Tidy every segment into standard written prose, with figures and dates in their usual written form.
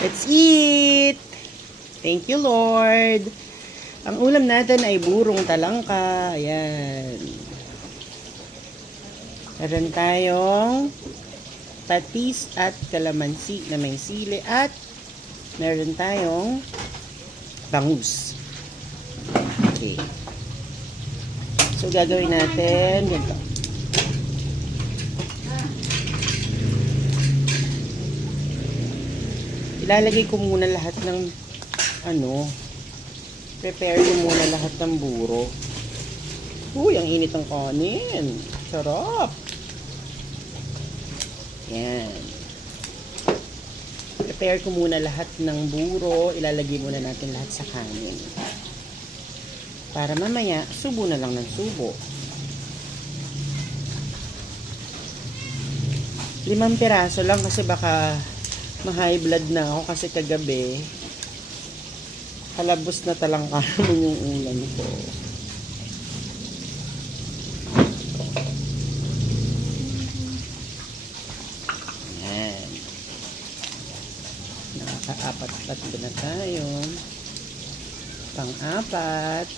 Let's eat! Thank you, Lord. Ang ulam natin ay burong talangka. Ayan. Meron tayong patis at kalamansi na may sili at meron tayong bangus. Okay. So, gagawin natin ganito. Ilalagay ko muna lahat ng prepare ko muna lahat ng buro. Uy, ang init ng kanin. Sarap. Yan. Prepare ko muna lahat ng buro. Ilalagay muna natin lahat sa kanin. Para mamaya, subo na lang ng subo. 5 piraso lang kasi baka ma-high blood na ako kasi kagabi halabos na talangka naman yung ulam ko. Ayan. Nakaka-apat-apat na tayo. Pang-apat.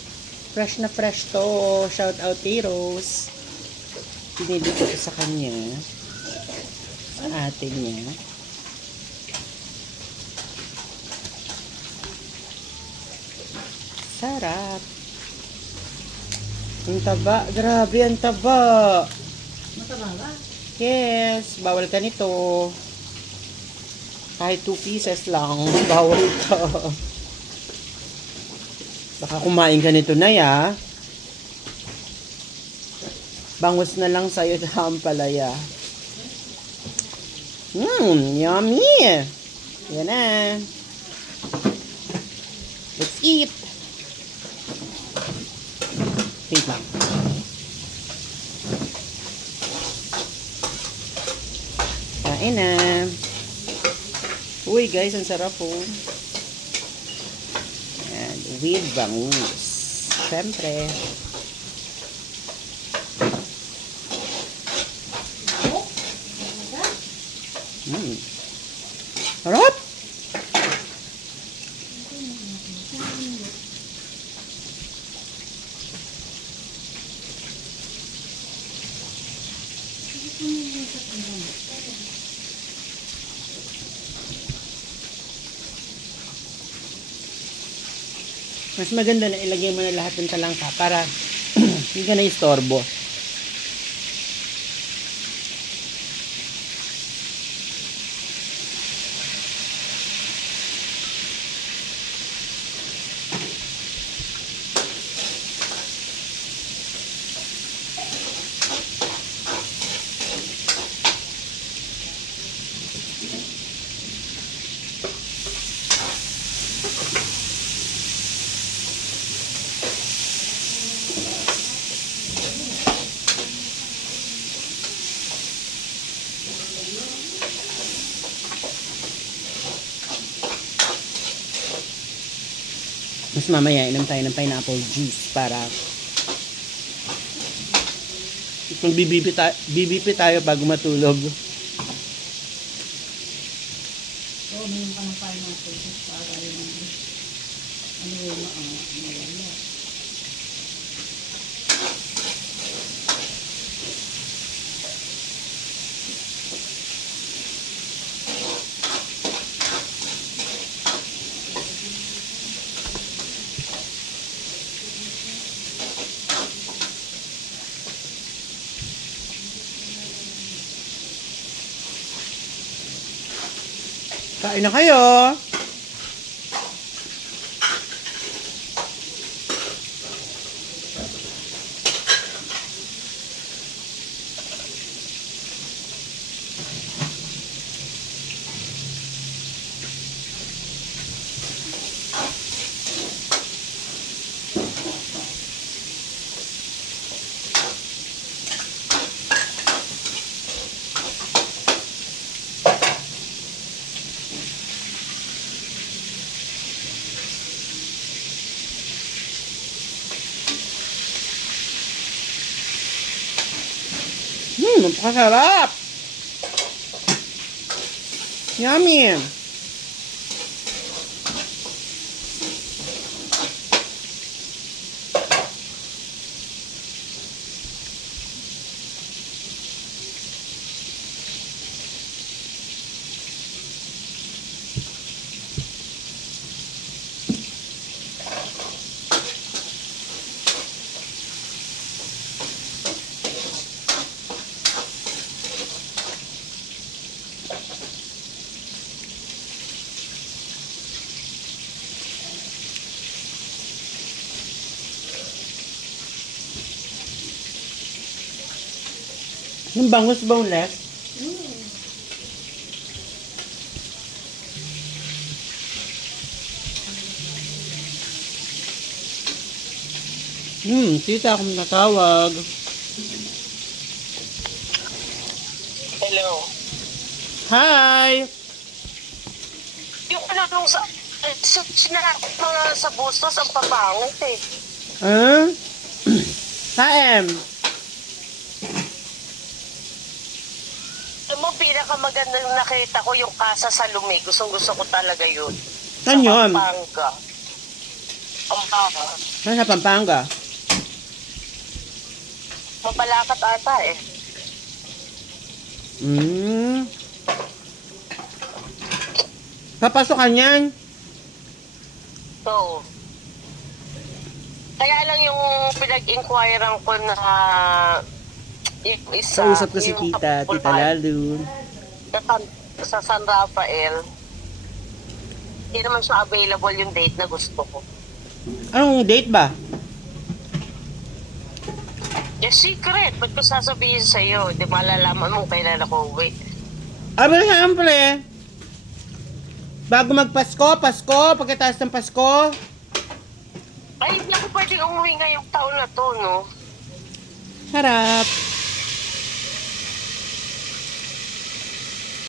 Fresh na fresh to. Shout out kay Rose. Pinili ko sa kanya. Sa atin niya. Sarap. Ang taba. Grabe, ang taba. Mataba ba? Yes. Bawal ka nito. Kahit 2 pieces lang. Bawal ka. Baka kumain ka nito na ya. Bangus na lang sa'yo sa ampalaya. Yummy. Yan na. Let's eat. Wait lang. Kain na. Uy guys, ang sarap po. And with bangus. Siyempre. Sarap! Mas maganda na ilagay mo na lahat ng talangka para hindi ka na istorbo. Mas mamaya, inom tayo ng pineapple juice para kung bibipi tayo bago matulog. Oo, mayroon ka ng pineapple juice para yun. Ano yun? Kain na kayo! Napakasarap! Yummy! Yung bangus boneless. Tita akong natawag. Hello. Hi! Yung ano nung sa... Sinarap mga sa bustos ang papangit eh. Ah? Kaem. Alam mo, pinakamagandang nakita ko yung kasa sa lumi. Gustong-gusto ko talaga yun. Saan yun? Sa Pampanga. Pampanga. Saan sa Pampanga? Mapalakat ata eh. Papasok ka niyan? So, kaya lang yung pinag-inquirean ko na yung isa, Kausap ko si yung Tita, couple Tita Lalu. sa San Rafael, hindi naman siya available yung date na gusto ko. Anong date ba? Yung secret, ba't ko sasabihin sa'yo? Di malalaman mo kailan ako uwi. Aba, siyempre. Bago magpasko, Pasko, pagkatapos ng Pasko. Ay, hindi ako pwede umuwi ngayong taon na to, no? Harap.